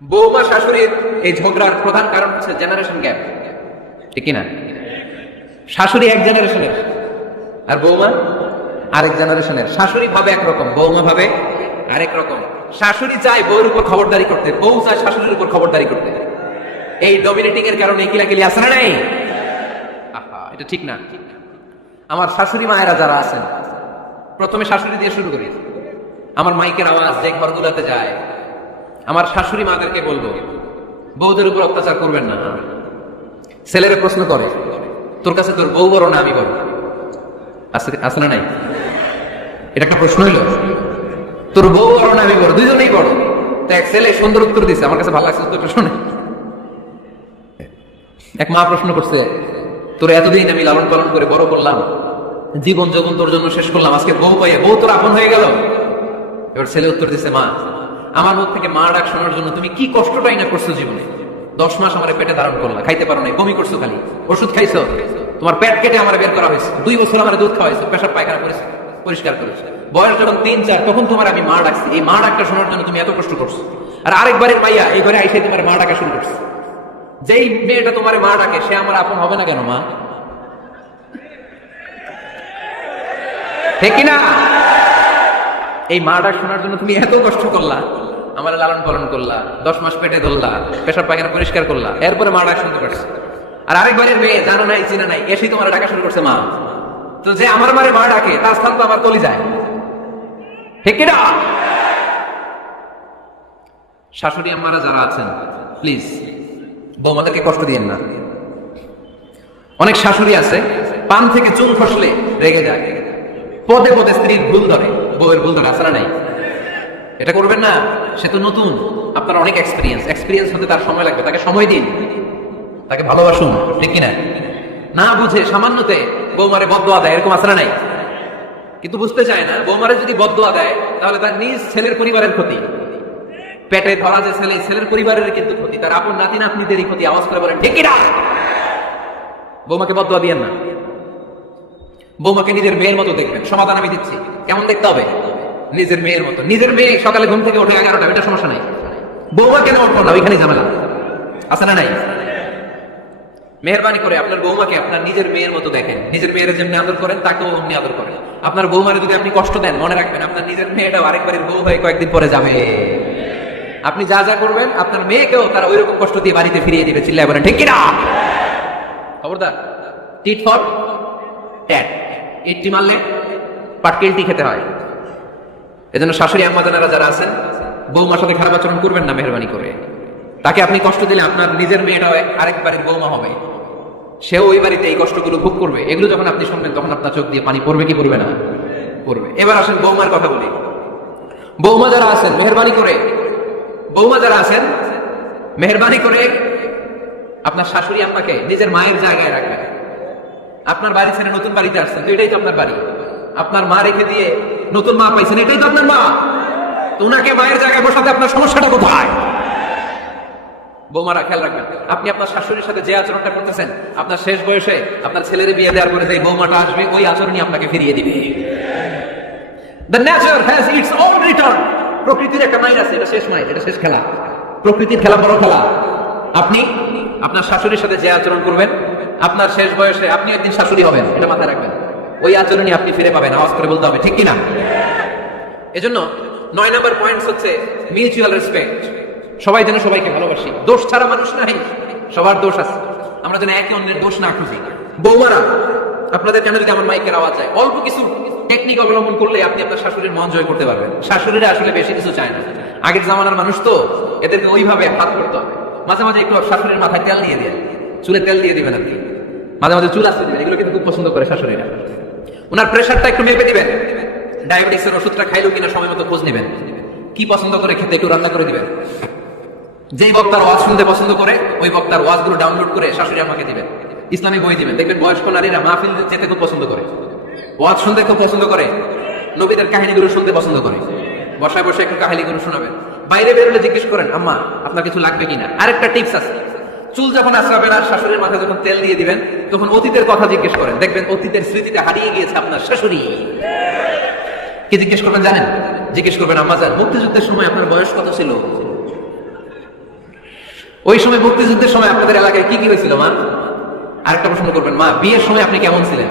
বৌমা শাশুড়ির এই ঝগড়ার প্রধান কারণ হচ্ছে জেনারেশন গ্যাপ, ঠিক কিনা? শাশুড়ি এক জেনারেশনের আর বৌমা আরেক জেনারেশনের। শাশুড়ি ভাবে একরকম, বৌমা ভাবে আরেক রকম। শাশুড়ি চায় বউর উপর খবরদারি করতে, বউ চায় শাশুড়ির উপর খবরদারি করতে। এই ডমিনেটিং এর কারণে কিলাকিলি আছে না নাই? আহা, এটা ঠিক না। আমার শাশুড়ি মায়েরা যারা আছেন, প্রথমে শাশুড়ি দিয়ে শুরু করি। আমার মাইকের আওয়াজ যে ঘরগুলোতে যায়, আমার শাশুড়ি মাদেরকে বলবো, বউদের উপর অত্যাচার করবেন না। ছেলেরা প্রশ্ন করে, তোর কাছে তোর বউ বড় না আমি বড়? আছে না নাই? এটা একটা প্রশ্ন হইল। তোর বউ বড় না আমি বড়? দুইজনেই বড়। তো এক ছেলে সুন্দর উত্তর দিছে, আমার কাছে ভালো লাগছে উত্তরটা শুনে। এক মা প্রশ্ন করছে, তোর এতদিন আমি লালন পালন করে বড় করলাম, জীবন যৌবন তোর জন্য শেষ করলাম, আজকে বউ পাইয়া বউ তোর আপন হয়ে গেল? এবার ছেলে উত্তর দিছে, মা, আমার মুখ থেকে মা ডাক শোনার জন্য তুমি কি কষ্টটাই না করছো জীবনে। 10 মাস আমার পেটে ধারণ করলা, খাইতে পারো নাই, বমি করছো, খালি ওষুধ খাইছো, তোমার পেট কেটে আমার বের করা হয়েছে, 2 বছর আমার দুধ খাওয়াইছো, পেশাব পায়খানা পরিষ্কার করেছে। বয়স যখন 3-4 তখন তোমার আমি মা ডাকছি, এই মা ডাকটা শোনার জন্য তুমি এত কষ্ট করছো। আর আরেকবারের মাইয়া এই ঘরে আইসে তোমার মা ডাকা শুরু করছে। যেই মেয়েটা তোমার মা ডাকে সে আমার আপন হবে না কেন মা? ঠিক কিনা? এই মা ডাক শোনার জন্য তুমি এত কষ্ট করলা, আমার লালন পালন করলা, 10 মাস পেটে ধরলা, পেশাব পায়খানা পরিষ্কার করলা, এরপরে মা ডাক শুনতে পারছে। আর আরেকবারের মেয়ে জানা নাই চিনা নাই এসেই তোমার ডাকা শুরু করছে মা। তো যে আমার মারে মা ডাকে তার স্থান তো আমার কলি যায়, ঠিক কিনা? শাশুড়ি আম্মারা যারা আছেন, প্লিজ বৌমাদেরকে কষ্ট দিয়েন না। অনেক শাশুড়ি আছে পান থেকে চুন খসলে রেগে যায়, পদে পদে স্ত্রীর ভুল ধরে, বউয়ের ভুল ধরে, আছে না নাই? এটা করবেন না। সে তো নতুন, আপনার অনেক এক্সপিরিয়েন্স হতে তার সময় লাগবে, তাকে সময় দিন, তাকে ভালোবাসুন, ঠিক কিনা? না বুঝে সামান্যতে বৌমারে বদদোয়া দেয়, এরকম আছে না নাই? কিন্তু বুঝতে চায় না, বৌমারে যদি বদদোয়া দেয় তাহলে তার নিজ ছেলের পরিবারের ক্ষতি, পেটে ধরা যে ছেলে, ছেলের পরিবারের কিন্তু ক্ষতি, তার আপন নাতি নাতনিদেরই ক্ষতি। আওয়াজ করে বলেন ঠিক কিনা? বৌমাকে বদদোয়া দিয়েন না। বৌমাকে নিজের মেয়ের মতো দেখবেন। সমাধান আমি দিচ্ছি, কেমন দেখতে হবে? নিজের মেয়ের মতো। নিজের মেয়ে সকালে ঘুম থেকে ওঠে 11টা, এটা সমস্যা নাই। বৌমা কেন উঠবো না? ওইখানে ঝামেলা, আছে না নাই? মেহরবানি করে আপনার বৌমাকে আপনার নিজের মেয়ের মতো দেখেন। নিজের মেয়ের যেমনি আদর করেন তাকেও অমনি আদর করেন। আপনার বৌমারে যদি আপনি কষ্ট দেন, মনে রাখবেন আপনার নিজের মেয়েটাও আরেকবারের বউ হয়ে কয়েকদিন পরে যাবে। আপনি যা যা করবেন আপনার মেয়েকেও তারা ওইরকম কষ্ট দিয়ে বাড়িতে ফিরিয়ে দিবে। চিল্লায় বলেন ঠিক কিনা? খবরদার, টিট ফর ট্যাট, ইটটি মারলে পাটকেলটি খেতে হয়। এজন্য শাশুড়ি আম্মা জানারা যারা আছেন, বৌমার সাথে খারাপ আচরণ করবেন না মেহরবানি করে। তাকে আপনি কষ্ট দিলে আপনার নিজের মেয়েটাও আরেকবারের বৌমা হবে, সেও ওই বাড়িতে এই কষ্টগুলো ভোগ করবে। এগুলো যখন আপনি শুনবেন তখন আপনার চোখ দিয়ে পানি পড়বে কি পড়বে না? পড়বে। এবার আসেন বৌমার কথা বলি। বৌমা যারা আছেন মেহরবানি করে, আপনার শাশুড়ি আম্মাকে নিজের মায়ের জায়গায় রাখবেন। আপনার বাড়ি ছেড়ে নতুন বাড়িতে আসছেন, তো এটাই তো আপনার বাড়ি। আপনার মা রেখে দিয়ে নতুন মা পাইছেন, এটাই তো আপনার মা। তো ওনাকে মায়ের জায়গায় বসাতে আপনার সমস্যাটা কোথায়? বৌমারা খেয়াল রাখবেন, আপনি আপনার শাশুড়ির সাথে যে আচরণটা করতেছেন, আপনার শেষ বয়সে আপনার ছেলের বিয়ে দেওয়ার পরে যে বৌমাটা আসবে, ওই আচরণই আপনাকে ফিরিয়ে দিবে। The nature has its own return. প্রকৃতির একটা মাইল আছে, এটা শেষ মাইল, এটা শেষ খেলা। প্রকৃতির খেলা বড় খেলা। আপনি আপনার শাশুড়ির সাথে যে আচরণ করবেন, আপনার শেষ বয়সে আপনি একদিন শাশুড়ি হবেন, এটা মাথায় রাখবেন। ওই আচরণই আপনি ফিরে পাবেন। আওয়াজ করে বলতে হবে ঠিক কিনা? এজন্য 9 নম্বর পয়েন্ট হচ্ছে মিউচুয়াল রেসপেক্ট। সবাই যেন সবাইকে ভালোবাসি। দোষ ছাড়া মানুষ নাই, সবার দোষ আছে। আমরা যেন একে অন্যের দোষ না খুঁজি। বৌমারা, আপনাদের কেন যদি আমার মাইকের আওয়াজ যায়, অল্প কিছু টেকনিক অবলম্বন করলে আপনি আপনার শাশুড়ির মন জয় করতে পারবেন। শাশুড়িরা আসলে বেশি কিছু চায় না, আগের জামানার মানুষ তো, এদেরকে ওইভাবে হাত করতে হবে। মাঝে মাঝে একটু শাশুড়ির মাথায় তেল দিয়ে দিয়ে, চুলে তেল দিয়ে দিবেন। আপনি মাঝে মাঝে চুল আসতে দিবেন, এগুলো কিন্তু খুব পছন্দ করে শাশুড়িরা। ওনার প্রেশারটা একটু মেপে দিবেন, ডায়াবেটিসের ওষুধটা খাইলো কিনা সময় মতো খোঁজ নেবেন, কি পছন্দ করে খেতে একটু রান্না করে দিবেন। যেই বক্তার ওয়াজ শুনতে পছন্দ করে ওই বক্তার ওয়াজগুলো ডাউনলোড করে শাশুড়ি আমাকে দিবেন, ইসলামিক বই দিবেন। দেখবেন বয়স্ক নারীরা মাহফিল যেতে খুব পছন্দ করে, ওয়াজ শুনতে খুব পছন্দ করে, নবীদের কাহিনীগুলো শুনতে পছন্দ করে। বসায় বসে একটু কাহিনীগুলো শোনাবেন। বাইরে বেরোলে জিজ্ঞেস করেন, আম্মা আপনার কিছু লাগবে কিনা। আরেকটা টিপস আছে, চুল যখন আঁচড়াবেন আর শাশুড়ির মাথায় যখন তেল দিয়ে দিবেন, তখন অতীতের কথা জিজ্ঞেস করেন। দেখবেন অতীতের স্মৃতিতে হারিয়ে গিয়েছে আপনার শাশুড়ি। কি জিজ্ঞেস করবেন জানেন? জিজ্ঞেস করবেন, আম্মা জান মুক্তিযুদ্ধের সময় আপনার বয়স কত ছিল? ওই সময় মুক্তিযুদ্ধের সময় আপনাদের এলাকায় কি কি হয়েছিল মা? আরেকটা প্রশ্ন করবেন, মা বিয়ের সময় আপনি কেমন ছিলেন?